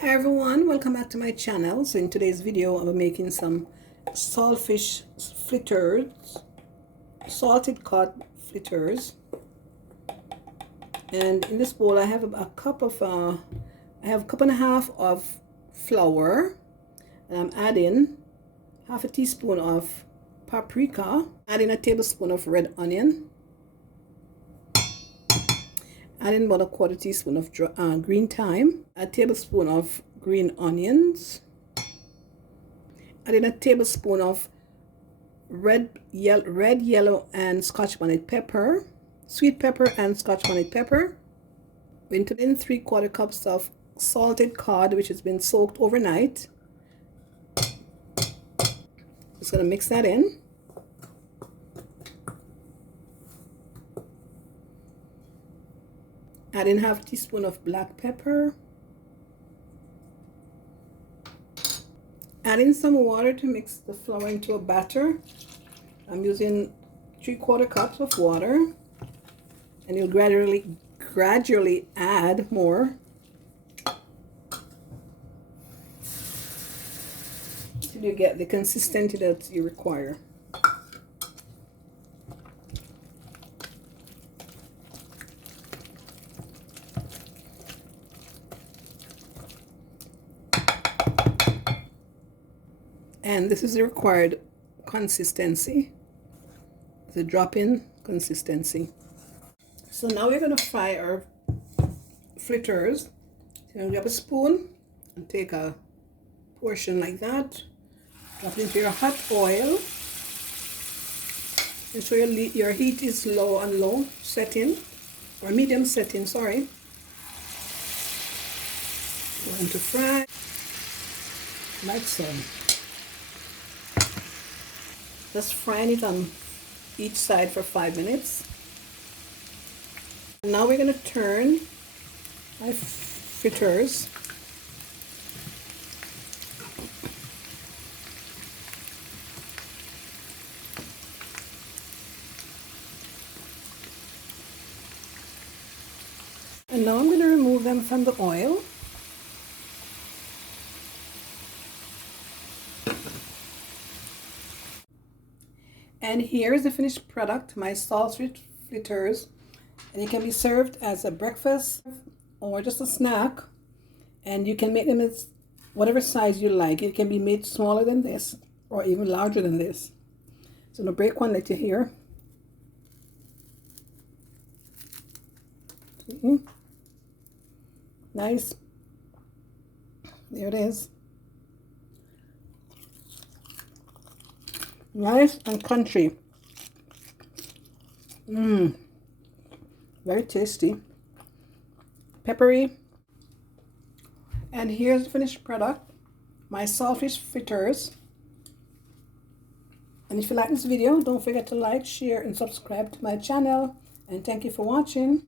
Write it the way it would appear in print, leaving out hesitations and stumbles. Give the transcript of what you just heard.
Hi everyone, welcome back to my channel. So in today's video I'm making some saltfish fritters, salted cod fritters. And in this bowl I have a cup of I have a cup and a half of flour, and I'm adding half a teaspoon of paprika, adding a tablespoon of red onion, adding about a quarter teaspoon of green thyme, a tablespoon of green onions, adding a tablespoon of red, yellow, and Scotch bonnet pepper, sweet pepper and Scotch bonnet pepper. We're in 3/4 cups of salted cod, which has been soaked overnight. Just gonna mix that in. Adding half a teaspoon of black pepper. Adding some water to mix the flour into a batter. I'm using 3/4 cups of water, and you'll gradually add more till you get the consistency that you require. And this is the required consistency, the drop-in consistency. So now we're going to fry our fritters. So you're going to grab a spoon and take a portion like that, drop it into your hot oil. Ensure your heat is low setting, or medium setting, sorry. Going to fry like so. Just frying it on each side for 5 minutes. Now we're going to turn my fritters. And now I'm going to remove them from the oil. And here's the finished product, my saltfish fritters. And it can be served as a breakfast or just a snack. And you can make them as whatever size you like. It can be made smaller than this or even larger than this. So I'm going to break one let you hear. See? Nice. There it is. Nice and crunchy. Very tasty. Peppery. And here's the finished product, my saltfish fritters. And if you like this video, don't forget to like, share, and subscribe to my channel. And thank you for watching.